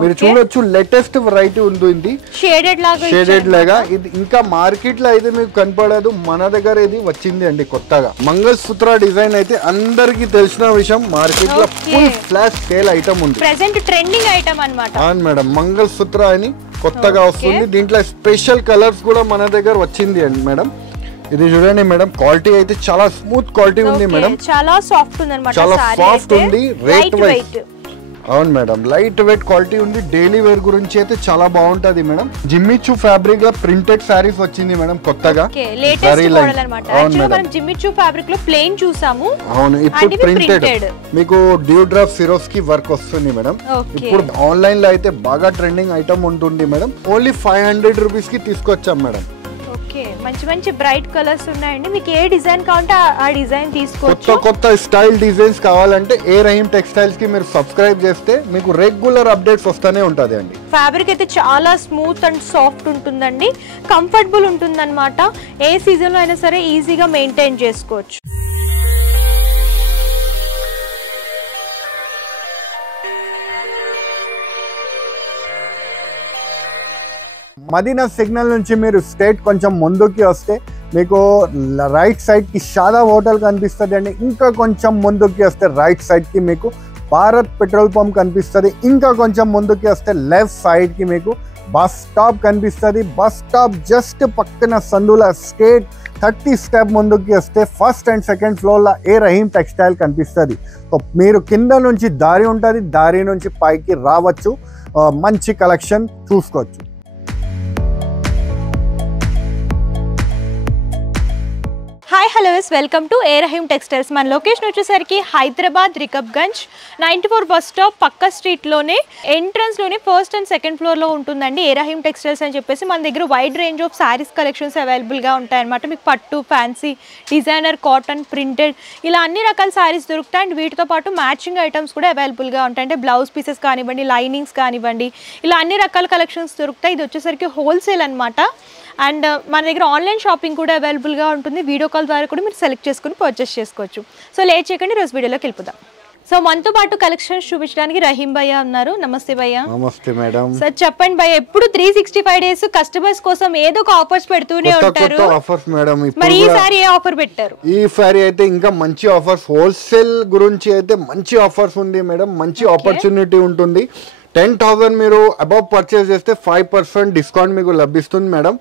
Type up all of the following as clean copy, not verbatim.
మీరు చూడొచ్చు latest variety ఉంది షేడెడ్ లాగా ఇది ఇంకా మార్కెట్ లో అయితే మీకు కనపడదు మన దగ్గర ఇది వచ్చింది అండి కొత్తగా మంగళసూత్ర డిజైన్ అయితే అందరికి తెలిసిన విషయం మార్కెట్ లో ఫుల్ ఫ్లాష్ సేల్ ఐటమ్ ఉంది ప్రెజెంట్ ట్రెండింగ్ ఐటమ్ అన్నమాట అవును మేడం మంగళసూత్ర అని కొత్తగా వస్తుంది దీంట్లో స్పెషల్ కలర్స్ కూడా మన దగ్గర వచ్చింది అండి మేడం ఇది చూడండి మేడం క్వాలిటీ అయితే చాలా స్మూత్ క్వాలిటీ ఉంది మేడం చాలా సాఫ్ట్ ఉంది అన్నమాట చాలా సాఫ్ట్ ఉంది రేట్ వైట్ అవును మేడం లైట్ వెయిట్ క్వాలిటీ ఉంది డైలీ వేర్ గురించి అయితే చాలా బాగుంటది మేడం జిమ్మిచూ ఫ్యాబ్రిక్ లో ప్రింటెడ్ సారీస్ వచ్చింది మేడం కొత్తగా లేటెస్ట్ మోడల్ అన్నమాట యాక్చువల్లీ మనం జిమ్మిచూ ఫ్యాబ్రిక్ లో ప్లెయిన్ చూసాము అవును ఇప్పుడు ప్రింటెడ్ మీకు డ్యూ డ్రాప్ సిరోస్కి వర్క్ వస్తుంది మేడం ఇప్పుడు ఆన్లైన్ లో అయితే బాగా ట్రెండింగ్ ఐటమ్ ఉంటుంది మేడం ఓన్లీ 500 రూపీస్ కి తీసుకొచ్చాం మేడం మంచి మంచి బ్రైట్ కలర్స్ ఉన్నాయండి మీకు ఏ డిజైన్ కావాలంటే ఆ డిజైన్ తీసుకోవచ్చు కొత్త స్టైల్ డిజైన్స్ కావాలంటే ఏ రహీమ్ టెక్స్టైల్స్ కి మీరు సబ్స్క్రైబ్ చేస్తే మీకు రెగ్యులర్ అప్డేట్స్ వస్తూనే ఉంటది అండి ఫ్యాబ్రిక్ అయితే చాలా స్మూత్ అండ్ సాఫ్ట్ ఉంటుందండి కంఫర్టబుల్ ఉంటుందన్నమాట ఏ సీజన్ లో అయినా సరే ఈజీగా మెయింటైన్ చేసుకోవచ్చు మదీనా సిగ్నల్ నుంచి మీరు స్ట్రేట్ కొంచెం ముందుకి వస్తే మీకు రైట్ సైడ్ కి షాదా హోటల్ కనిపిస్తుంది అండి ఇంకా కొంచెం ముందుకి వస్తే రైట్ సైడ్ కి మీకు భారత్ పెట్రోల్ పంప్ కనిపిస్తుంది ఇంకా కొంచెం ముందుకి వస్తే లెఫ్ట్ సైడ్ కి మీకు బస్ స్టాప్ కనిపిస్తుంది బస్ స్టాప్ జస్ట్ పక్కన సందుల స్ట్రేట్ 30 స్టెప్ ముందుకి వస్తే ఫస్ట్ అండ్ సెకండ్ ఫ్లోర్ లో ఏ రహీమ్ టెక్స్టైల్ కనిపిస్తుంది సో మీరు కింద నుంచి దారి ఉంటుంది దారి నుంచి పైకి రావచ్చు మంచి కలెక్షన్ చూసుకోవచ్చు hi hello welcome to A Rahim textiles మన లొకేషన్ వచ్చేసరికి హైదరాబాద్ రికబ్గంజ్ 94 బస్ స్టాప్ పక్క స్ట్రీట్లోనే ఎంట్రన్స్లోనే ఫస్ట్ అండ్ సెకండ్ ఫ్లోర్లో ఉంటుందండి ఏ రహీమ్ టెక్స్టైల్స్ అని చెప్పేసి మన దగ్గర wide range of saris collections అవైలబుల్గా ఉంటాయన్నమాట మీకు పట్టు ఫ్యాన్సీ డిజైనర్ కాటన్ ప్రింటెడ్ ఇలా అన్ని రకాల శారీస్ దొరుకుతాయి అండ్ వీటితో పాటు మ్యాచింగ్ ఐటమ్స్ కూడా అవైలబుల్గా ఉంటాయి అంటే బ్లౌజ్ పీసెస్ కానివ్వండి లైనింగ్స్ కానివ్వండి ఇలా అన్ని రకాల కలెక్షన్స్ దొరుకుతాయి ఇది వచ్చేసరికి హోల్సేల్ అనమాట అండ్ మన దగ్గర ఆన్లైన్ షాపింగ్ కూడా అవైలబుల్గా ఉంటుంది వీడియో కాల్ ద్వారా కూడా మీరు సెలెక్ట్ చేసుకుని పర్చేస్ చేసుకోవచ్చు సో లేట్ చేయకండి రోజు వీడియోలోకి వెళ్ళిపోదాం సో మనతో పాటు కలెక్షన్స్ చూపించడానికి రహీం భయ్య ఉన్నారు నమస్తే భయ్య నమస్తే మేడం సార్ చెప్పండి భయ్య ఎప్పుడు 365 డేస్ కస్టమర్స్ కోసం ఏదో ఒక ఆఫర్స్ పెడుతూనే ఉంటారు ఆఫర్స్ మేడం మరి ఈసారి ఏ ఆఫర్ పెట్టారు ఈ సారి అయితే ఇంకా మంచి ఆఫర్స్ హోల్సేల్ గురించి అయితే మంచి ఆఫర్స్ ఉంది మేడం మంచి ఆపర్చునిటీ ఉంటుంది 10,000 మీరు అబౌవ్ పర్చేస్ చేస్తే 5% డిస్కౌంట్ మీకు లభిస్తుంది మేడం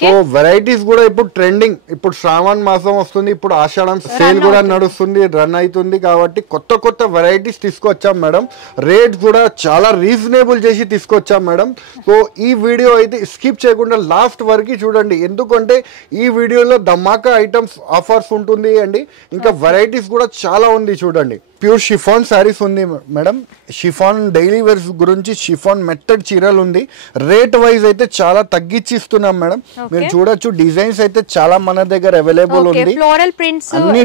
సో వెరైటీస్ కూడా ఇప్పుడు ట్రెండింగ్ ఇప్పుడు శ్రావణ మాసం వస్తుంది ఇప్పుడు ఆషాఢం సేల్ కూడా నడుస్తుంది రన్ అవుతుంది కాబట్టి కొత్త వెరైటీస్ తీసుకొచ్చాం మేడం రేట్ కూడా చాలా రీజనబుల్ చేసి తీసుకొచ్చాం మేడం సో ఈ వీడియో అయితే స్కిప్ చేయకుండా లాస్ట్ వరకు చూడండి ఎందుకంటే ఈ వీడియోలో ధమాకా ఐటమ్స్ ఆఫర్స్ ఉంటుంది అండి ఇంకా వెరైటీస్ కూడా చాలా ఉంది చూడండి ప్యూర్ షిఫాన్ శారీస్ ఉంది మేడం షిఫాన్ డైలీ వేర్స్ గురించి షిఫాన్ మెత్తడ్ చీరలు ఉంది రేట్ వైజ్ అయితే చాలా తగ్గించి ఇస్తున్నాం మేడం మీరు చూడొచ్చు డిజైన్స్ అయితే చాలా మన దగ్గర అవైలబుల్ ఉంది ఫ్లోరల్ ప్రింట్స్ అన్ని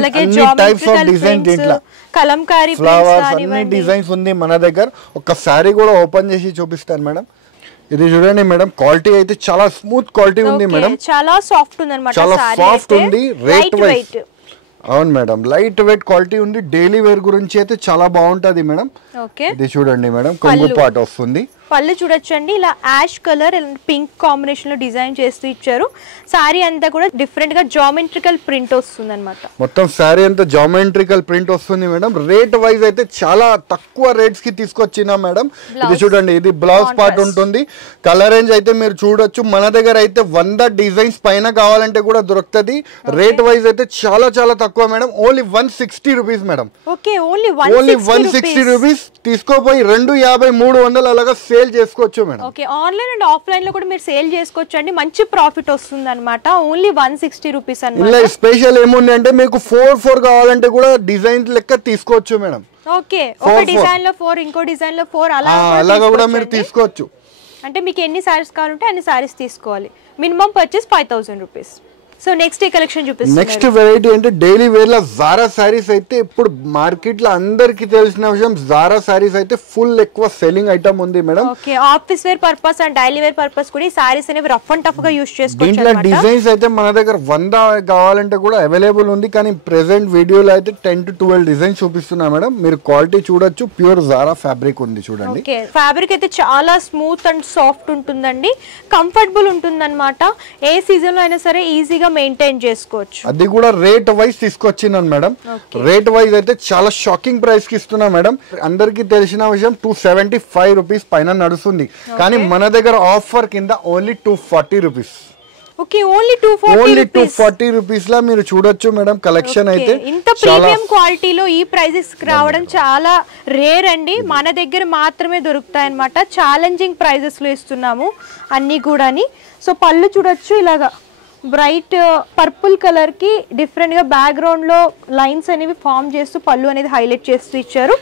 టైప్స్ ఆఫ్ డిజైన్ దీంట్లో కలంకారీ ఫ్లవర్స్ అన్ని డిజైన్స్ ఉంది మన దగ్గర ఒక శారీ కూడా ఓపెన్ చేసి చూపిస్తాను మేడం ఇది చూడండి మేడం క్వాలిటీ అయితే చాలా స్మూత్ క్వాలిటీ ఉంది మేడం చాలా సాఫ్ట్ ఉంది అన్నమాట చాలా సాఫ్ట్ ఉంది రేట్ వైజ్ అవును మేడం లైట్ వెయిట్ క్వాలిటీ ఉంది డైలీ వేర్ గురించి అయితే చాలా బాగుంటది మేడం ఇది చూడండి మేడం కొంగు పార్ట్ వస్తుంది పళ్ళు చూడొచ్చండి ఇలా ash colour and pink combination లో డిజైన్ చేస్తూ ఇచ్చారు సారీ అంతా కూడా డిఫరెంట్ గా జామెట్రికల్ ప్రింట్ వస్తుంది అనమాట మొత్తం సారీ అంతా జామెట్రికల్ ప్రింట్ వస్తుంది మేడం రేట్ వైజ్ అయితే చాలా తక్కువ రేట్స్ కి తీసుకొచ్చినా మేడం ఇది చూడండి ఇది బ్లౌజ్ పార్ట్ ఉంటుంది కలర్ రేంజ్ అయితే మీరు చూడొచ్చు మన దగ్గర అయితే 100 డిజైన్స్ పైన కావాలంటే కూడా దొరుకుతుంది రేట్ వైజ్ అయితే చాలా చాలా తక్కువ madam only 160 rupees madam only 160 rupees తీసుకోపోయి 250 300 అలాగా సేల్ చేసుకోవచ్చు madam okay online and offline లో కూడా మీరు సేల్ చేసుకోవచ్చు అండి మంచి ప్రాఫిట్ వస్తుంది అన్నమాట ఓన్లీ 160 రూపీస్ అన్నమాట ఇలా స్పెషల్ ఏముంది అంటే మీకు 4 కావాలంటే కూడా డిజైన్ లెక్క తీసుకోవచ్చు మేడం ఓకే ఒక డిజైన్ లో 4 ఇంకో డిజైన్ లో 4 అలాగా కూడా మీరు తీసుకోవచ్చు అంటే మీకు ఎన్ని సారీస్ కావాలంటే అన్ని సారీస్ తీసుకోవాలి minimum purchase 5000 rupees so next a collection చూపిస్తున్నారు? నెక్స్ట్ వెరైటీ అంటే డైలీ వేర్ లో జారా సారీస్ అయితే ఇప్పుడు మార్కెట్ లో అందరికి తెలిసిన విషయం, జారా సారీస్ అయితే ఫుల్ ఎక్కువ సెల్లింగ్ ఐటమ్ ఉంది madam. Okay, office wear purpose and daily wear purpose కూడా ఈ సారీస్ అనేవి రఫ్ అండ్ టఫ్ గా యూస్ చేసుకోవచ్చు. దీంట్లో డిజైన్స్ అయితే మన దగ్గర 100 కావాలంటే కూడా అవైలబుల్ ఉంది, కానీ ప్రెసెంట్ వీడియోలో అయితే 10 to 12 డిజైన్స్ చూపిస్తున్నా మేడం. మీరు క్వాలిటీ చూడొచ్చు, ప్యూర్ జారా ఫ్యాబ్రిక్ ఉంది చూడండి. ఓకే, ఫ్యాబ్రిక్ అయితే చాలా స్మూత్ అండ్ సాఫ్ట్ ఉంటుందండి, కంఫర్టబుల్ ఉంటుందన్నమాట. ఏ సీజన్ లో అయినా సరే ఈజీగా మెయింటైన్ చేసుకోవచ్చు. అది కూడా రేట్ వైజ్ తీసుకొచ్చినాను మేడం. రేట్ వైజ్ అయితే చాలా షాకింగ్ ప్రైస్ కి ఇస్తున్నా మేడం. అందరికి తెలిసిన విషయం 275 రూపీస్ పైన నడుస్తుంది, కానీ మన దగ్గర ఆఫర్ కింద only 240 rupees. Okay, only 240 rupees లా మీరు చూడొచ్చు మేడం. కలెక్షన్ అయితే ఇంత ప్రీమియం క్వాలిటీలో ఈ ప్రైజెస్ రావడం చాలా రేర్ అండి. మన దగ్గర మాత్రమే దొరుకుతాయి అన్నమాట. ఛాలెంజింగ్ ప్రైజెస్ లో ఇస్తున్నాము అన్ని కూడాని. సో పళ్ళు చూడొచ్చు, ఇలాగా బ్రైట్ పర్పుల్ కలర్ కి డిఫరెంట్ గా బ్యాక్గ్రౌండ్ లో లైన్స్ అనేవి ఫామ్ చేస్తూ పళ్ళు అనేది హైలైట్ చేస్తూ ఇచ్చారు.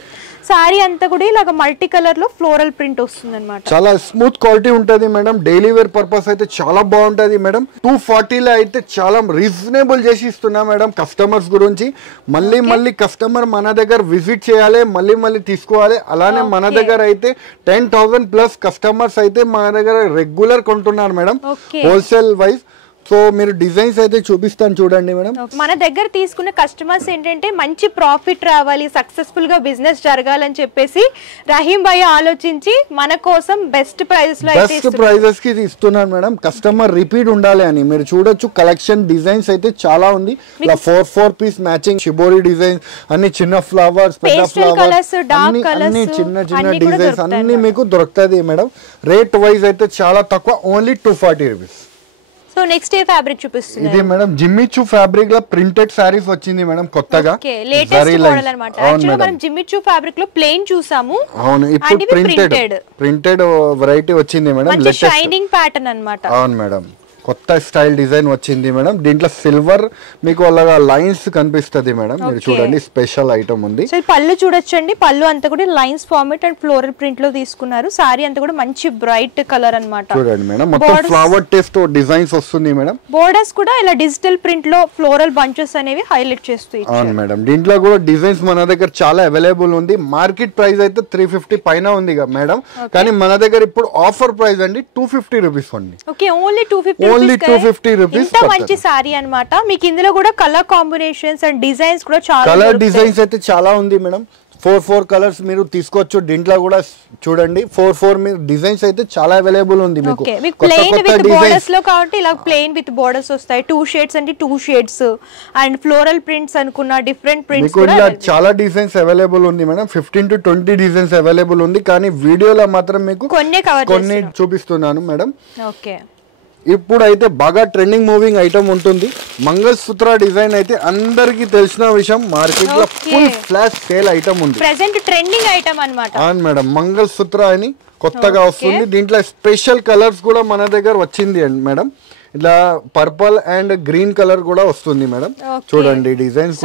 సారీ అంతా కూడా ఇలాగ మల్టీ కలర్ లో ఫ్లోరల్ ప్రింట్ వస్తుంది అనమాట. చాలా స్మూత్ క్వాలిటీ ఉంటది మేడం. డైలీ వేర్ పర్పస్ అయితే చాలా బాగుంటది మేడం. 240 లో అయితే చాలా రీజనబుల్ చేసి ఇస్తున్నా మేడం కస్టమర్స్ గురించి. మళ్ళీ కస్టమర్ మన దగ్గర విజిట్ చేయాలి, మళ్ళీ తీసుకోవాలి. అలానే మన దగ్గర అయితే 10,000 ప్లస్ కస్టమర్స్ అయితే మన దగ్గర రెగ్యులర్ కొంటున్నారు మేడం, హోల్సేల్ వైజ్. సో మీరు డిజైన్స్ అయితే చూపిస్తాను చూడండి మేడం. మన దగ్గర తీసుకున్న కస్టమర్స్ ఏంటంటే మంచి ప్రాఫిట్ రావాలి, సక్సెస్ఫుల్ గా బిజినెస్ జరగాలని చెప్పేసి రహీం భాయ్ ఆలోచించి మన కోసం బెస్ట్ ప్రైజెస్ కి ఇస్తున్నాను మేడం. కస్టమర్ రిపీట్ ఉండాలి అని. మీరు చూడొచ్చు కలెక్షన్ డిజైన్స్ అయితే చాలా ఉంది. 4 పీస్ మ్యాచింగ్ షిబోరి డిజైన్స్, అన్ని చిన్న ఫ్లవర్స్, పెద్ద ఫ్లవర్స్, అన్ని చిన్న డిజైన్స్ అన్ని మీకు దొరుకుతుంది మేడం. రేట్ వైజ్ అయితే చాలా తక్కువ, ఓన్లీ 240 రూపీస్. సో నెక్స్ట్ ఏ ఫ్యాబ్రిక్ చూపిస్తున్నారు? ఇది మేడం జిమ్మిచూ ఫ్యాబ్రిక్ లో ప్రింటెడ్ సారీస్ వచ్చింది మేడం కొత్తగా. ఓకే, లేటెస్ట్ మోడల్ అన్నమాట. యాక్చువల్లీ మనం జిమ్మిచూ ఫ్యాబ్రిక్ లో ప్లెయిన్ చూసాము. అవును, ఇప్పుడు ప్రింటెడ్ వెరైటీ వచ్చింది మేడం. లేటెస్ట్ షైనింగ్ ప్యాటర్న్ అన్నమాట. అవును మేడం, కొత్త స్టైల్ డిజైన్ వచ్చింది మేడం. దీంట్లో సిల్వర్ మీకు అలాగా లైన్స్ కనిపిస్తుంది మేడం. మీరు చూడండి, స్పెషల్ ఐటమ్ ఉంది. సో పళ్ళు చూడొచ్చండి, పళ్ళు అంతా కూడా lines format and floral print లో తీసుకున్నారు. సారీ అంతా కూడా మంచి బ్రైట్ కలర్ అన్నమాట. చూడండి మేడం, మొత్తం ఫ్లవర్ టెస్ట్ డిజైన్స్ వస్తుంది మేడం. బోర్డర్స్ కూడా ఇలా డిజిటల్ ప్రింట్ లో ఫ్లోరల్ బంచెస్ అనేవి హైలైట్ చేస్తూ ఇచ్చారు. అవును మేడం, దీంట్లో కూడా డిజైన్స్ మన దగ్గర చాలా అవైలబుల్ ఉంది. మార్కెట్ ప్రైస్ అయితే 350 పైన ఉంది మేడం, కానీ మన దగ్గర ఇప్పుడు ఆఫర్ ప్రైస్ అండి 250 రూపీస్ ఉంది. Okay, only 250 rupees. మంచి సారీ అన్నమాట. మీకు ఇందులో కూడా కలర్ కాంబినేషన్స్ అండ్ డిజైన్స్ కూడా చాలా కలర్ డిజైన్స్ అయితే చాలా ఉంది మేడం. 4 కలర్స్ మీరు తీసుకోవచ్చు. దీంట్లో కూడా చూడండి 4 మీరు డిజైన్స్ అయితే చాలా అవైలబుల్ ఉంది మీకు. ప్లెయిన్ విత్ బోర్డర్స్ లో కాబట్టి ఇలా ప్లెయిన్ విత్ బోర్డర్స్ వస్తాయి. 2 షేడ్స్ అంటే 2 షేడ్స్ అండ్ ఫ్లోరల్ ప్రింట్స్ అనుకున్న డిఫరెంట్ ప్రింట్స్ కూడా చాలా డిజైన్స్ అవైలబుల్ ఉంది మేడం. 15 to 20 డిజైన్స్ అవైలబుల్ ఉంది, కానీ వీడియోలో మాత్రం మీకు కొన్ని చూపిస్తున్నాను మేడం. ఓకే, ఇప్పుడైతే బాగా ట్రెండింగ్ మూవింగ్ ఐటమ్ ఉంటుంది. మంగళసూత్ర డిజైన్ అయితే అందరికి తెలిసిన విషయం, మార్కెట్ లో ఫుల్ ఫ్లాష్ సేల్ ఐటమ్ ఉంది. ప్రెజెంట్ ట్రెండింగ్ ఐటమ్ అన్నమాట. అవును మేడం, మంగళసూత్ర అని కొత్తగా వస్తుంది. దీంట్లో స్పెషల్ కలర్స్ కూడా మన దగ్గర వచ్చింది అండి మేడం. ఇట్లా పర్పుల్ అండ్ గ్రీన్ కలర్ కూడా వస్తుంది మేడం. చూడండి డిజైన్స్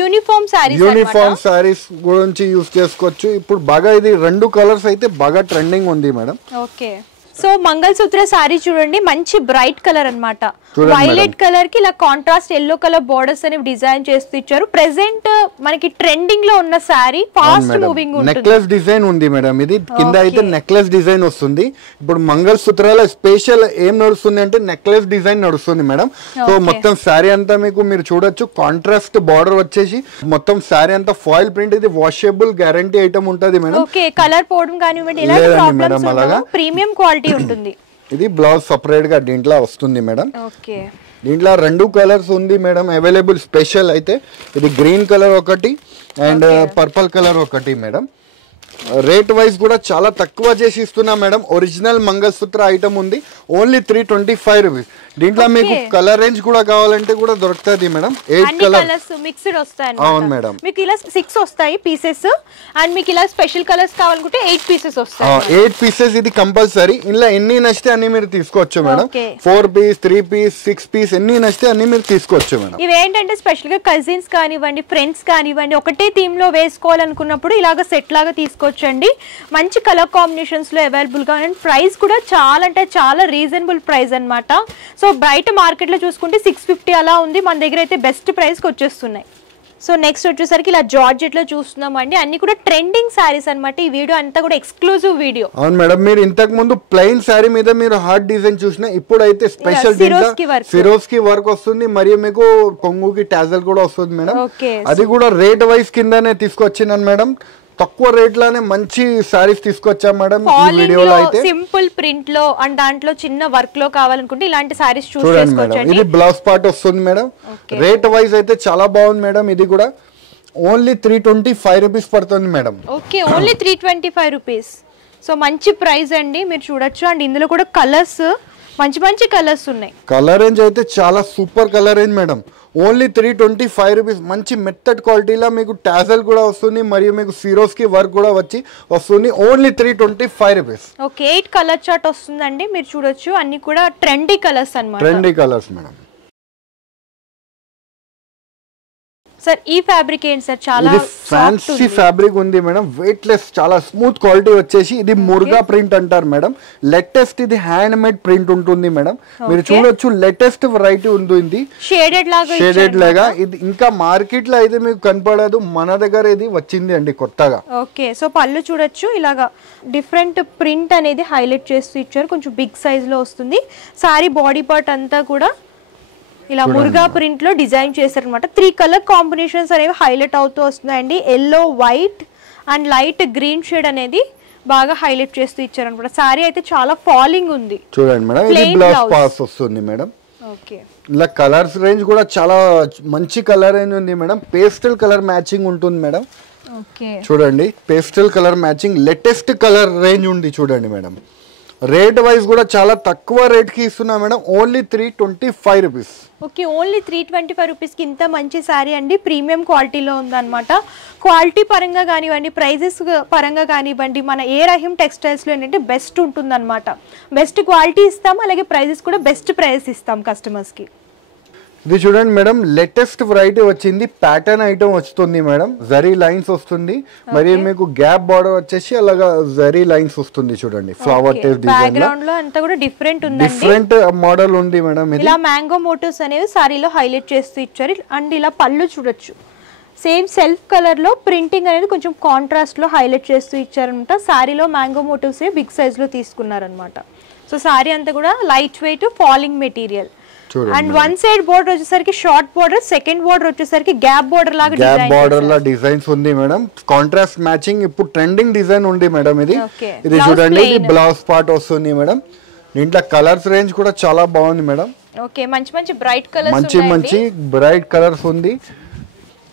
యూనిఫామ్ సారీస్ గురించి యూస్ చేసుకోవచ్చు. ఇప్పుడు బాగా ఇది 2 కలర్స్ అయితే బాగా ట్రెండింగ్ ఉంది madam. Okay, so mangalsutra sorry చూడండి, మంచి బ్రైట్ కలర్ అన్నమాట. వైలెట్ కలర్ కి ఇలా కాంట్రాస్ట్ ఎల్లో కలర్ బోర్డర్స్ అనేవి డిజైన్ చేస్తూ ఇచ్చారు. ప్రెసెంట్ మనకి ట్రెండింగ్ లో ఉన్న సారీ, ఫాస్ట్ మూవింగ్ ఉంటుంది. నెక్లెస్ డిజైన్ ఉంది మేడం. ఇది కింద అయితే నెక్లెస్ డిజైన్ వస్తుంది. ఇప్పుడు మంగళసూత్రాల స్పెషల్ ఏం నడుస్తుంది అంటే నెక్లెస్ డిజైన్ నడుస్తుంది మేడం. సో మొత్తం సారీ అంతా మీరు చూడొచ్చు, కాంట్రాస్ట్ బార్డర్ వచ్చేసి మొత్తం సారీ అంతా ఫాయిల్ ప్రింట్. ఇది వాషబుల్ గ్యారంటీ ఐటమ్ ఉంటది మేడం. ఓకే, కలర్ పోవడం కానివ్వండి, ఇలాంటి ప్రాబ్లమ్స్ ఉండవు. ప్రీమియం క్వాలిటీ ఉంటుంది. ఇది బ్లౌజ్ సెపరేట్ గా దీంట్లో వస్తుంది మేడం. ఓకే, దీంట్లో 2 కలర్స్ ఉంది మేడం అవైలబుల్. స్పెషల్ అయితే ఇది గ్రీన్ కలర్ ఒకటి అండ్ పర్పుల్ కలర్ ఒకటి మేడం. రేట్ వైజ్ కూడా చాలా తక్కువ చేసి ఇస్తున్నా మేడం. ఒరిజినల్ మంగళసూత్ర ఐటమ్ ఉంది, ఓన్లీ 325 రూపీస్. దీంట్లో మీకు కలర్ రేంజ్ కూడా కావాలంటే కూడా దొరుకుతుంది మేడం. 8 కలర్స్ మిక్స్డ్ వస్తాయి. అవును మేడం, మీకు ఇలా 6 వస్తాయి పీసెస్ అండ్ మీకు ఇలా స్పెషల్ కలర్స్ కావాలనుకుంటే 8 పీసెస్ వస్తాయి. 8 పీసెస్ ఇది కంపల్సరీ. ఇలా ఎన్ని నచ్చితే అన్ని మీరు తీసుకోవచ్చు మేడం. 4 పీస్ 3 పీస్ 6 పీస్ ఎన్ని నచ్చితే అన్ని మీరు తీసుకోవచ్చు మేడం. ఇవి ఏంటంటే స్పెషల్ గా కజిన్స్ కానివ్వండి, ఫ్రెండ్స్ కానివ్వండి, ఒకటే థీమ్ లో వేసుకోవాలనుకున్నప్పుడు ఇలాగ సెట్ లాగా తీసుకోవచ్చు తీసుకోవచ్చండి. మంచి కలర్ కాంబినేషన్స్లో అవైలబుల్గా అండ్ ప్రైస్ కూడా చాలా అంటే చాలా రీజనబుల్ ప్రైస్ అనమాట. సో బయట మార్కెట్లో చూసుకుంటే 650 అలా ఉంది, మన దగ్గర అయితే బెస్ట్ ప్రైస్కి వచ్చేస్తున్నాయి. సో నెక్స్ట్ వచ్చేసరికి ఇలా జార్జెట్లో చూస్తున్నామండి, అన్ని కూడా ట్రెండింగ్ శారీస్ అనమాట. ఈ వీడియో అంతా కూడా ఎక్స్క్లూజివ్ వీడియో. అవును మేడం, మీరు ఇంతకు ముందు ప్లెయిన్ శారీ మీద మీరు హార్ట్ డిజైన్ చూసిన, ఇప్పుడు అయితే స్పెషల్ సిరోస్కి వర్క్ వస్తుంది, మరియు మీకు కొంగుకి టాజల్ కూడా వస్తుంది మేడం. అది కూడా రేట్ వైజ్ కిందనే తీసుకొచ్చినాను మేడం. తక్కువ రేట్ లోనే మంచి సారీస్ తీసుకొచ్చాం మేడం. ఈ వీడియోలో అయితే సింపుల్ ప్రింట్ లో అండ్ దాంట్లో చిన్న వర్క్ లో కావాలనుకుంటే ఇలాంటి సారీస్ చూస్ చేసుకోవచ్చండి. ఇది బ్లౌజ్ పార్ట్ వస్తుంది మేడం. రేట్ వైజ్ అయితే చాలా బాగుంది మేడం. ఇది కూడా ఓన్లీ 325 రూపీస్ పడుతుంది madam. Okay, only 325 rupees. So మంచి ప్రైస్ అండి, మీరు చూడొచ్చు. అండ్ ఇందులో కూడా కలర్స్ మంచి మంచి కలర్స్ ఉన్నాయి. కలర్ రేంజ్ అయితే చాలా super colour range madam. Only 325 rupees. మంచి మెత్తడ్ క్వాలిటీలో మీకు టాజల్ కూడా వస్తుంది, మరియు మీకు సిరోస్ కి వర్క్ కూడా వస్తుంది. Only 325 rupees. Okay, 8 colour chart వస్తుందండి, మీరు చూడొచ్చు. అన్ని కూడా ట్రెండీ కలర్స్ అన్నమాట. Trendy colours madam. సార్ ఈ ఫ్యాబ్రిక్ ఏంటి సార్? చాలా ఫ్యాన్సీ ఫ్యాబ్రిక్ ఉంది మేడం, వెయిట్ లెస్, చాలా స్మూత్ క్వాలిటీ వచ్చేసి. ఇది మురుగా ప్రింట్ అంటారు మేడం. లేటెస్ట్ ఇది హ్యాండ్ మేడ్ ప్రింట్ ఉంటుంది మేడం. మీరు చూడొచ్చు, లేటెస్ట్ వెరైటీ ఉంటుంది, షేడెడ్ లాగా. ఇది ఇంకా మార్కెట్ లో అయితే మీకు కనపడదు, మన దగ్గర ఇది వచ్చింది అండి కొత్తగా. ఓకే, సో పళ్ళు చూడొచ్చు, ఇలాగా డిఫరెంట్ ప్రింట్ అనేది హైలైట్ చేస్తూ ఇచ్చారు. కొంచెం బిగ్ సైజ్ లో వస్తుంది. సారీ బాడీ పార్ట్ అంతా కూడా ఇలా మురుగా ప్రింట్ లో డిజైన్ చేశారనమాట. 3 కలర్ కాంబినేషన్స్ అనేవి హైలైట్ అవుతూ వస్తున్నాయండి. Yellow, white and light green shade అనేది బాగా హైలైట్ చేస్తూ ఇచ్చారనమాట. సారీ అయితే చాలా ఫాలింగ్ ఉంది. చూడండి మేడం, ఇది బ్లౌజ్ పాస్ వస్తుంది మేడం. ఓకే, ఇలా కలర్స్ రేంజ్ కూడా చాలా మంచి కలర్ రేంజ్ ఉంది మేడం. పేస్టల్ కలర్ మ్యాచింగ్ ఉంటుంది మేడం. ఓకే, చూడండి, pastel colour matching latest colour range ఉంది చూడండి మేడం. రేట్ వైజ్ కూడా చాలా తక్కువ రేట్ కి ఇస్తున్నా madam. Only 325 rupees. Okay, only 325 రూపీస్కి ఇంత మంచి శారీ అండి. ప్రీమియం క్వాలిటీలో ఉందన్నమాట. క్వాలిటీ పరంగా కానివ్వండి, ప్రైజెస్ పరంగా కానివ్వండి, మన ఏ రహీం టెక్స్టైల్స్లో ఏంటంటే బెస్ట్ ఉంటుందన్నమాట. బెస్ట్ క్వాలిటీ ఇస్తాం, అలాగే ప్రైజెస్ కూడా బెస్ట్ ప్రైస్ ఇస్తాం కస్టమర్స్కి. ఇది చూడండి మేడం, లేటెస్ట్ వెరైటీ వచ్చింది. ప్యాటర్న్ ఐటమ్ వస్తుంది మేడం. జరీ లైన్స్ వస్తుంది, మరియు మీకు గ్యాప్ బార్డర్ వచ్చేసి అలాగా జరీ లైన్స్ వస్తుంది. చూడండి, ఫ్లవర్ టైప్ డిజైన్. బ్యాక్గ్రౌండ్ లో అంతా కూడా డిఫరెంట్ ఉందండి, డిఫరెంట్ మోడల్ ఉంది మేడం. ఇలా మ్యాంగో మోటివ్స్ అనేవి సారీలో హైలైట్ చేస్తూ ఇచ్చారు. అండ్ ఇలా పళ్ళు చూడొచ్చు, సేమ్ సెల్ఫ్ కలర్ లో ప్రింటింగ్ అనేది కొంచెం కాంట్రాస్ట్ లో హైలైట్ చేస్తూ ఇచ్చారనమాట. సారీలో మ్యాంగో మోటివ్స్ బిగ్ సైజ్ లో తీసుకున్నారనమాట. సో సారీ అంతా కూడా light weight falling material. And one side border వచ్చేసరికి షార్ట్ బోర్డర్, సెకండ్ బోర్డర్ వచ్చేసరికి గ్యాప్ బోర్డర్ లాగా డిజైన్స్ ఉంది మేడం. కాంట్రాస్ట్ మ్యాచింగ్ ఇప్పుడు ట్రెండింగ్ డిజైన్ ఉంది మేడం. ఇది చూడండి, ఇది బ్లౌజ్ పార్ట్ వస్తుంది మేడం. దీంట్లో కలర్స్ రేంజ్ కూడా చాలా బాగుంది మేడం. ఓకే, మంచి మంచి బ్రైట్ కలర్స్, మంచి బ్రైట్ కలర్స్ ఉంది.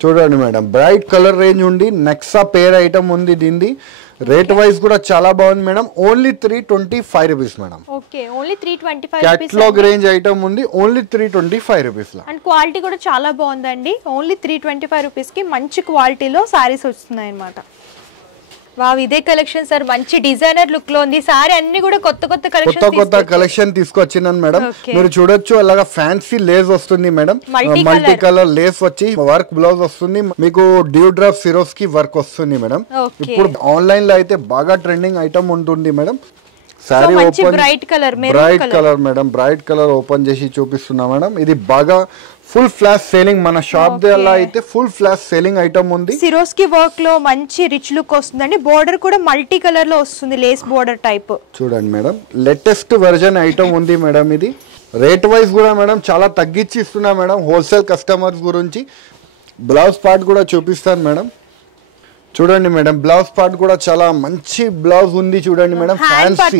చూడండి మేడం, బ్రైట్ కలర్ రేంజ్ ఉంది. నెక్సా పేర్ ఐటమ్ ఉంది దీనిది. రేట్ వైజ్ కూడా చాలా బాగుంది madam. Only 325 rupees madam. Okay, only 325 catalogue range item ఉంది. ఓన్లీ 325 రూపీస్ లో. అండ్ క్వాలిటీ కూడా చాలా బాగుందండి. ఓన్లీ 325 రూపీస్ కి మంచి క్వాలిటీలో సారీస్ వస్తున్నాయి అన్నమాట. వావ్, ఇదే కలెక్షన్ సార్, మంచి డిజైనర్ లుక్ లో ఉంది. సారీ అన్ని కూడా కొత్త కలెక్షన్ తీసుకొచ్చినాను మేడం. మీరు చూడొచ్చు, అలాగా ఫ్యాన్సీ లేస్ వస్తుంది మేడం. మల్టీ కలర్ లేస్ వచ్చి వర్క్ బ్లౌజ్ వస్తుంది. మీకు డ్యూ డ్రాప్ సిరోస్ కి వర్క్ వస్తుంది మేడం. ఇప్పుడు ఆన్లైన్ లో అయితే బాగా ట్రెండింగ్ ఐటమ్ ఉంటుంది madam. Sorry open bright colour madam, bright colour open చేసి చూపిస్తున్నా మేడం. ఇది బాగా ఫుల్ ఫ్లాష్ సేలింగ్, మన షాప్ దగ్గర అయితే ఫుల్ ఫ్లాష్ సేలింగ్ ఐటమ్ ఉంది. సిరోస్ కి వర్క్ లో మంచి రిచ్ లుక్ వస్తుందండి. బోర్డర్ కూడా మల్టీ కలర్ లో వస్తుంది, లేస్ బోర్డర్ టైప్. చూడండి మేడం, లేటెస్ట్ వెర్షన్ ఐటమ్ ఉంది మేడం. ఇది రేట్ వైజ్ కూడా మేడం చాలా తగ్గించి ఇస్తున్నా మేడం హోల్సేల్ కస్టమర్స్ గురించి. బ్లౌజ్ పార్ట్ కూడా చూపిస్తాను మేడం. చూడండి మేడం, బ్లౌజ్ పార్ట్ కూడా చాలా మంచి బ్లౌజ్ ఉంది. చూడండి madam, fancy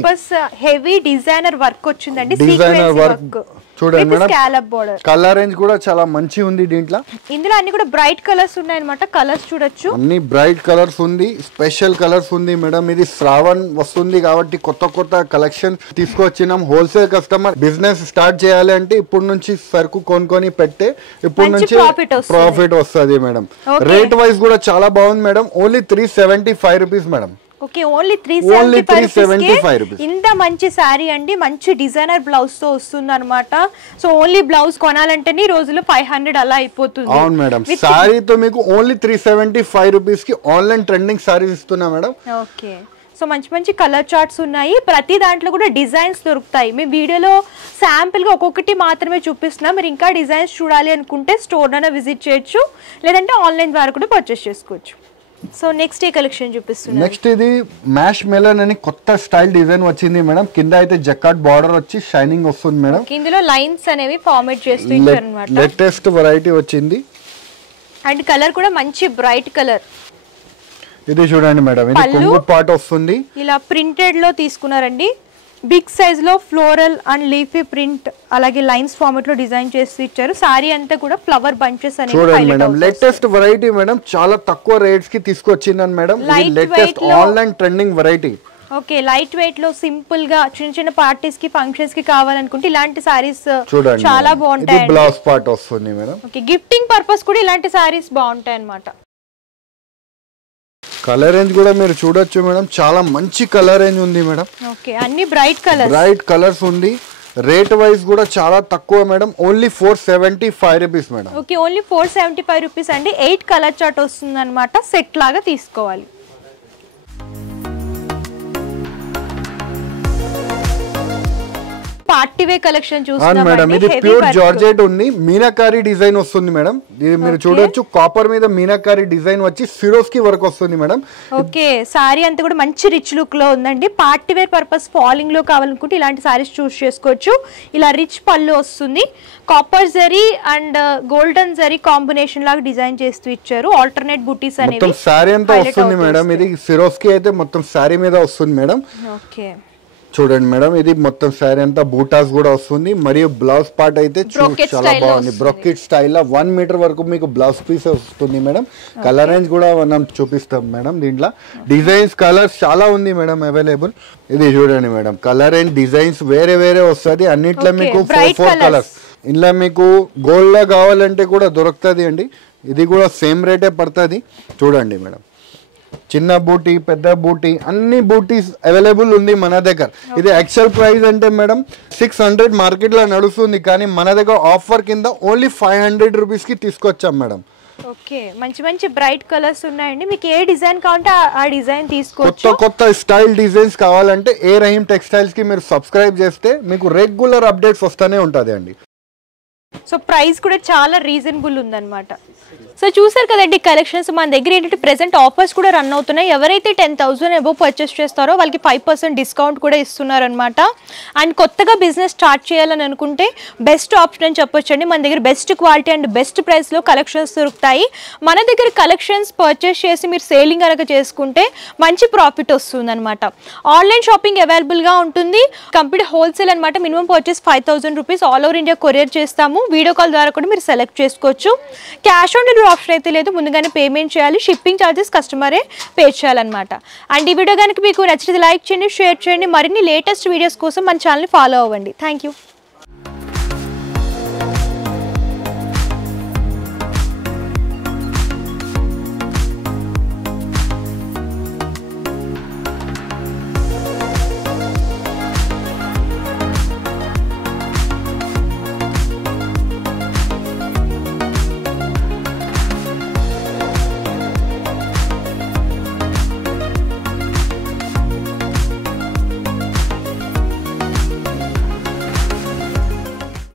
heavy designer work వచ్చిందండి. డిజైనర్ వర్క్ చూడండి మేడం. కలర్ రేంజ్ కూడా చాలా మంచి ఉంది దీంట్లో. ఇందులో అన్ని కూడా బ్రైట్ కలర్స్ ఉన్నాయి అన్నమాట. కలర్స్ చూడొచ్చు, అన్ని బ్రైట్ కలర్స్ ఉంది, స్పెషల్ కలర్స్ ఉంది మేడం. ఇది శ్రావణ్ వస్తుంది కాబట్టి కొత్త కలెక్షన్ తీసుకొచ్చినాం. హోల్సేల్ కస్టమర్ బిజినెస్ స్టార్ట్ చేయాలి అంటే ఇప్పుడు నుంచి సరుకు కొనుక్కొని పెట్టే ఇప్పుడు నుంచి ప్రాఫిట్ వస్తుంది మేడం. రేట్ వైజ్ కూడా చాలా బాగుంది madam. Only 375 rupees madam. Okay only Only 375 rupees ఇంత మంచి శారీ అండి, మంచి డిజైనర్ బ్లౌజ్ తో వస్తుంది అనమాట. సో ఓన్లీ బ్లౌజ్ కొనాలంటేనే ఈ రోజుల్లో 500 అలా అయిపోతుంది. అవును మేడం, శారీతో మీకు ఓన్లీ 375 రూపీస్ కి ఆన్లైన్ ట్రెండింగ్ శారీస్ ఇస్తున్నా మేడం. ఓకే సో మంచి మంచి కలర్ చార్ట్స్ ఉన్నాయి, ప్రతి దాంట్లో కూడా డిజైన్స్ దొరుకుతాయి. మేము వీడియోలో శాంపిల్గా ఒక్కొక్కటి మాత్రమే చూపిస్తున్నాం. మీరు ఇంకా డిజైన్స్ చూడాలి అనుకుంటే స్టోర్లోనే విజిట్ చేయొచ్చు, లేదంటే ఆన్లైన్ ద్వారా కూడా పర్చేస్ చేసుకోవచ్చు. సో నెక్స్ట్ ఏ కలెక్షన్ చూపిస్తున్నారు? నెక్స్ట్ ఇది మ్యాష్ మెలన్ అని కొత్త స్టైల్ డిజైన్ వచ్చింది మేడం. కింద అయితే జకాట్ బార్డర్ వచ్చి షైనింగ్ వస్తుంది మేడం. ఇందులో లైన్స్ అనేవి ఫార్మేట్ చేస్తూ ఇచ్చారు అన్నమాట. లేటెస్ట్ వెరైటీ వచ్చింది అండ్ కలర్ కూడా మంచి బ్రైట్ కలర్. ఇది చూడండి మేడం, ఇది కొంగు పార్ట్ వస్తుంది. ఇలా ప్రింటెడ్ లో తీసుకున్నారండి, బిగ్ సైజ్ లో ఫ్లోరల్ అండ్ లీఫీ ప్రింట్ అలాగే లైన్స్ ఫార్మాట్ లో డిజైన్ చేసి ఇచ్చారు. సారీ అంతా కూడా ఫ్లవర్ బంచెస్ అనేవి చూడండి మేడం, లేటెస్ట్ వెరైటీ మేడం, చాలా తక్కువ రేట్స్ కి తీసుకొచ్చిందని మేడం. ఇది latest online trending variety. Okay light weight లో సింపుల్ గా చిన్న చిన్న పార్టీస్ కి ఫంక్షన్స్ కి కావాలనుకుంటే ఇలాంటి సారీస్ చూడండి చాలా బాగుంటాయి. ఇది బ్లౌజ్ పార్ట్ వస్తుంది మేడం. ఓకే గిఫ్టింగ్ పర్పస్ కూడా ఇలాంటి సారీస్ బాగుంటాయి అన్నమాట. కలర్ రేంజ్ కూడా మీరు చూడొచ్చు మేడం, చాలా మంచి కలర్ రేంజ్ ఉంది మేడం. ఓకే అన్ని బ్రైట్ కలర్స్ ఉంది. రేట్ వైజ్ కూడా చాలా తక్కువ madam, only 475 rupees madam. Okay only 475 rupees అండి. 8 కలర్ చార్ట్ వస్తుంది అనమాట, సెట్ లాగా తీసుకోవాలి. పార్టీ వే కలెక్షన్ చూస్తున్నాం మేడం. ఇది ప్యూర్ జార్జెట్ ఉంది, మీనాకారి డిజైన్ వస్తుంది మేడం. ఇది మీరు చూడొచ్చు, కాపర్ మీద మీనాకారి డిజైన్ వచ్చి సిరోస్కి వర్క్ వస్తుంది మేడం. ఓకే సారీ అంతా కూడా మంచి రిచ్ లుక్ లో ఉందండి. పార్టీ వేర్ పర్పస్ ఫాలింగ్ లో కావాలనుకుంటే ఇలాంటి సారీస్ చూస్ చేసుకోవచ్చు. ఇలా రిచ్ పళ్ళు వస్తుంది, copper zari and golden zari combination లాగా డిజైన్ చేస్తూ ఇచ్చారు. ఆల్టర్నేట్ బూటీస్ అనేవి మొత్తం సారీ అంతా వస్తుంది మేడం. ఇది సిరోస్కి అయితే మొత్తం సారీ మీద వస్తుంది మేడం. ఓకే చూడండి మేడం, ఇది మొత్తం శారీ అంతా బూటాస్ కూడా వస్తుంది, మరియు బ్లౌజ్ పార్ట్ అయితే చాలా బాగుంది. బ్రొకెట్ స్టైల్ 1 మీటర్ వరకు మీకు బ్లౌజ్ పీస్ వస్తుంది మేడం. కలర్ రేంజ్ కూడా మనం చూపిస్తాం మేడం. దీంట్లో డిజైన్స్ కలర్స్ చాలా ఉంది మేడం అవైలబుల్. ఇది చూడండి మేడం, కలర్ రేంజ్ డిజైన్స్ వేరే వేరే వస్తుంది. అన్నిట్లో మీకు 4 కలర్స్. ఇందులో మీకు గోల్డ్ లో కావాలంటే కూడా దొరుకుతుంది అండి. ఇది కూడా సేమ్ రేటే పడుతుంది. చూడండి మేడం, చిన్న బూటీ పెద్ద బూటీ అన్ని బూటీస్ అవైలబుల్ ఉంది మన దగ్గర. ఇది యాక్చువల్ ప్రైస్ అంటే మేడం 600 మార్కెట్ లో నడుస్తుంది, కానీ మన దగ్గర ఆఫర్ కింద ఓన్లీ 500 రూపీస్ కి తీసుకొచ్చాం మేడం. ఓకే మంచి మంచి బ్రైట్ కలర్స్ ఉన్నాయండి. మీకు ఏ డిజైన్ కావాలంటే ఆ డిజైన్ తీసుకోవచ్చు. కొత్త స్టైల్ డిజైన్స్ కావాలంటే ఏ రహీం టెక్స్టైల్స్ కి మీరు సబ్స్క్రైబ్ చేస్తే మీకు రెగ్యులర్ అప్డేట్స్ వస్తూనే ఉంటుంది అండి. సో ప్రైస్ కూడా చాలా రీజనబుల్ ఉందన్నమాట. సో చూసారు కదండి కలెక్షన్స్. మన దగ్గర ఏంటంటే ప్రెసెంట్ ఆఫర్స్ కూడా రన్ అవుతున్నాయి. ఎవరైతే 10,000 అబోవ్ పర్చేస్ చేస్తారో వాళ్ళకి 5% డిస్కౌంట్ కూడా ఇస్తున్నారనమాట. అండ్ కొత్తగా బిజినెస్ స్టార్ట్ చేయాలని అనుకుంటే బెస్ట్ ఆప్షన్ అని చెప్పొచ్చండి. మన దగ్గర బెస్ట్ క్వాలిటీ అండ్ బెస్ట్ ప్రైస్లో కలెక్షన్స్ దొరుకుతాయి. మన దగ్గర కలెక్షన్స్ పర్చేస్ చేసి మీరు సేలింగ్ కనుక చేసుకుంటే మంచి ప్రాఫిట్ వస్తుంది అనమాట. ఆన్లైన్ షాపింగ్ అవైలబుల్గా ఉంటుంది, కంప్లీట్ హోల్సేల్ అనమాట. Minimum purchase 5,000 rupees all over India courier చేస్తాము. వీడియో కాల్ ద్వారా కూడా మీరు సెలెక్ట్ చేసుకోవచ్చు. క్యాష్ ఆన్ డెలివరీ ఆప్షన్ అయితే లేదు, ముందుగానే పేమెంట్ చేయాలి. షిప్పింగ్ ఛార్జెస్ కస్టమరే పే చేయాలన్నమాట. అండ్ ఈ వీడియో కనుక మీకు నచ్చితే లైక్ చేయండి, షేర్ చేయండి. మరిన్ని లేటెస్ట్ వీడియోస్ కోసం మన ఛానల్ని ఫాలో అవ్వండి. Thank you.